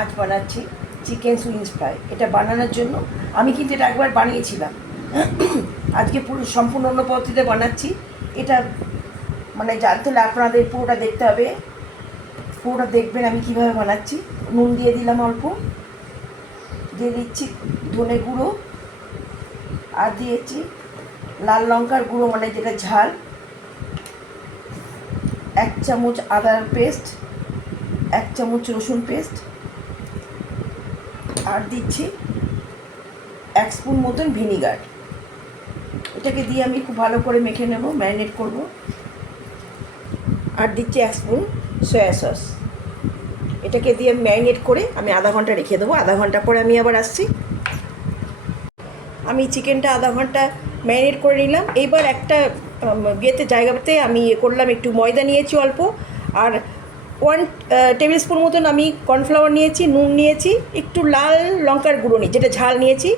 আজ বানাচ্ছি chicken swings fry. এটা বানানোর জন্য আমি কিন্তু এটা একবার বানিয়েছিলাম, আজকে পুরো সম্পূর্ণ অন্য পদ্ধতিতে বানাচ্ছি। এটা মানে জানতে হলে আপনাদের পুরোটা দেখতে হবে, পুরোটা দেখবেন আমি কীভাবে বানাচ্ছি। নুন দিয়ে দিলাম অল্প, দিয়ে দিচ্ছি ধনে গুঁড়ো, আর দিয়েছি লাল লঙ্কার গুঁড়ো মানে যেটা ঝাল, 1 চামচ আদার পেস্ট, 1 চামচ রসুন পেস্ট, আর দিচ্ছি 1 স্পুন মতন ভিনিগার। এটাকে দিয়ে আমি খুব ভালো করে মেখে নেব, ম্যারিনেট করব। আর দিচ্ছি 1 স্পুন সয়া সস। এটাকে দিয়ে আমি ম্যারিনেট করে আমি আধা ঘন্টা রেখে দেবো। আধা ঘন্টা পরে আমি আবার আসছি। আমি চিকেনটা আধা ঘন্টা ম্যারিনেট করে নিলাম। এইবার একটা জায়গাতে আমি করলাম, একটু ময়দা নিয়েছি অল্প, আর 1 টেবিল স্পুন মতন আমি কর্নফ্লাওয়ার নিয়েছি, নুন নিয়েছি, একটু লাল লঙ্কার গুঁড়ো নিই যেটা ঝাল নিয়েছি।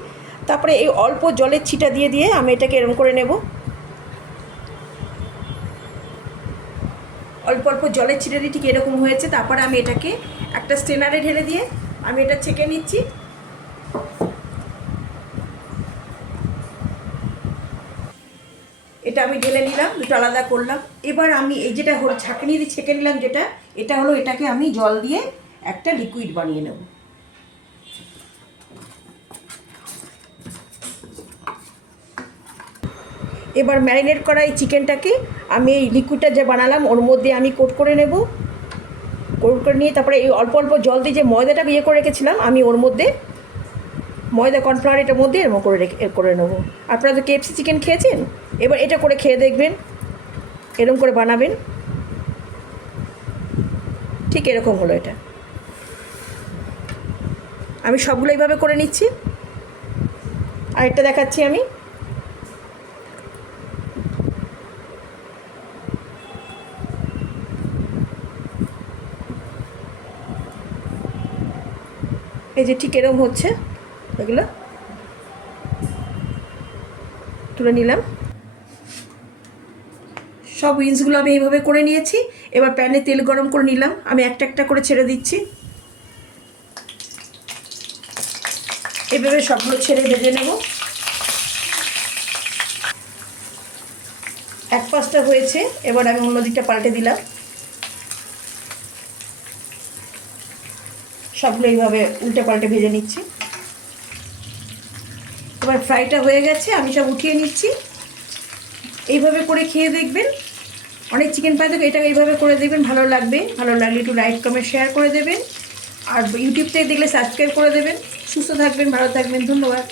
তারপরে এই অল্প জলের ছিটা দিয়ে দিয়ে আমি এটাকে এরম করে নেব। অল্প অল্প জলের ছিটা দিয়ে ঠিক এরকম হয়েছে। তারপরে আমি এটাকে একটা স্ট্রেনারে ঢেলে দিয়ে আমি এটা ছেঁকে নিচ্ছি। এটা আমি ঢেলে নিলাম, দুটো আলাদা করলাম। এবার আমি এই যেটা ছাঁকনি দিয়ে ছেঁকে নিলাম যেটা, এটা হলো, এটাকে আমি জল দিয়ে একটা লিকুইড বানিয়ে নেব। এবার ম্যারিনেট করা এই চিকেনটাকে আমি এই লিকুইডটা যে বানালাম ওর মধ্যে আমি কোট করে নেব। কোট করে নিয়ে তারপরে এই অল্প অল্প জল দিয়ে যে ময়দাটা করে রেখেছিলাম আমি ওর মধ্যে, ময়দা কর্নফ্লাওয়ার এটার মধ্যে এরকম করে নেবো। আপনারা তো KFC চিকেন খেয়েছেন, এবার এটা করে খেয়ে দেখবেন, এরকম করে বানাবেন। ঠিক এরকম হলো। এটা আমি সবগুলো এইভাবে করে নিচ্ছি। আরেকটা দেখাচ্ছি আমি। এই যে ঠিক এরকম হচ্ছে, এগুলো তুলে নিলাম। সব উইংসগুলো আমি এইভাবে করে নিয়েছি। এবার প্যানে তেল গরম করে নিলাম, আমি একটা একটা করে ছেড়ে দিচ্ছি। এইভাবে সবগুলো ছেড়ে ভেজে নেব। এক পাশটা হয়েছে, এবার আমি অন্য দিকটা পাল্টে দিলাম। সবগুলো এইভাবে উল্টে পাল্টে ভেজে নিচ্ছি। এবার ফ্রাইটা হয়ে গেছে, আমি সব উঠিয়ে নিচ্ছি। এইভাবে করে খেয়ে দেখবেন, অনেক চিকেন ফ্রাই থেকে এটা এইভাবে করে দেখবেন, ভালো লাগবে। ভালো লাগলে একটু লাইক কমেন্ট শেয়ার করে দেবেন, আর ইউটিউব থেকে দেখলে সাবস্ক্রাইব করে দেবেন। সুস্থ থাকবেন, ভালো থাকবেন, ধন্যবাদ।